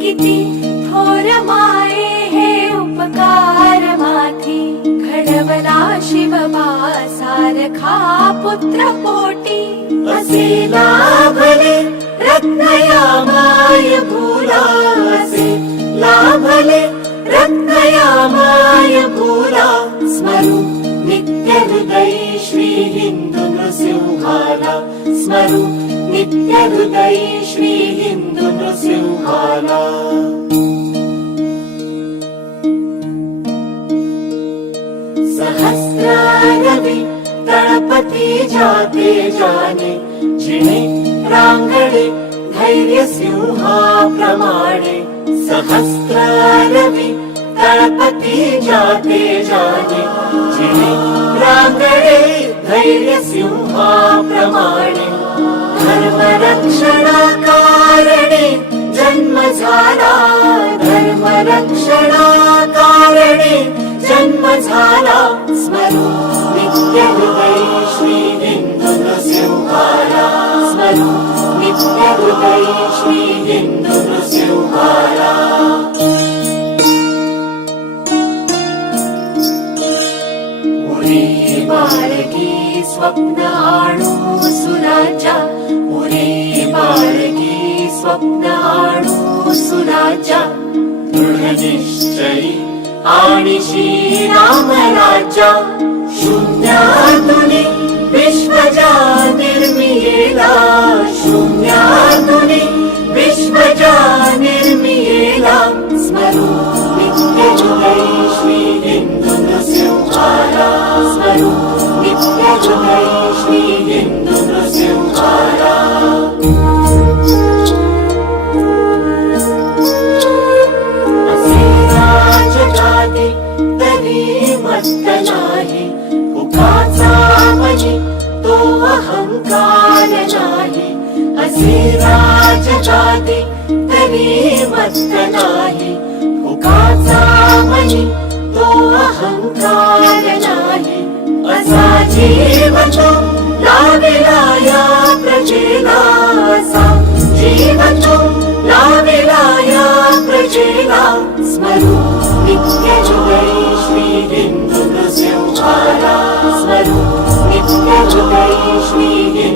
किती थोर माये हे उपकार माथी घडवला शिवबा सारखा पुत्र असे लाभले रत्नया माय भूला असे लाभले रत्नया माय भूला स्मरू नित्य हृदयी श्री हिंदू नृसिंहाला स्मरू नित्य हृदयी श्री हिंदू नृसिंहाला सहस्रारवि तळपती जाते जाने जिणे रांगडे धैर्य सिंहाप्रमाणे सहस्रारवि तळपती जाते जाने जिणे रांगडे धैर्य सिंहाप्रमाणे धर्मरक्षणा कारणे जन्म झाला कारणे जन्म झाला स्मरू नित्य हृदयी श्री हिंदू नृसिंहाला स्मरू नित्य हृदयी श्री हिंदू नृसिंहाला उरे बाळगी स्वप्न आणू सुराजा आणि श्रीराम राजा शून्यातुनी विश्वजा निर्मियेला सत्य मत्त नाही मुखाचा मनी तो अहंकार नाही असे राज जाते तरी मत्त नाही. मुखाचा मनी म्हणजे तो अहंकार नाही असा जीव जो लाविला या प्रजेला असा जीव जो लाविला या प्रजेला स्मरू नित्य Schmiedin, du bist ja Utada, Smeru, mit der Jutta, ich Schmiedin,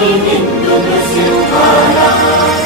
من دبس قلم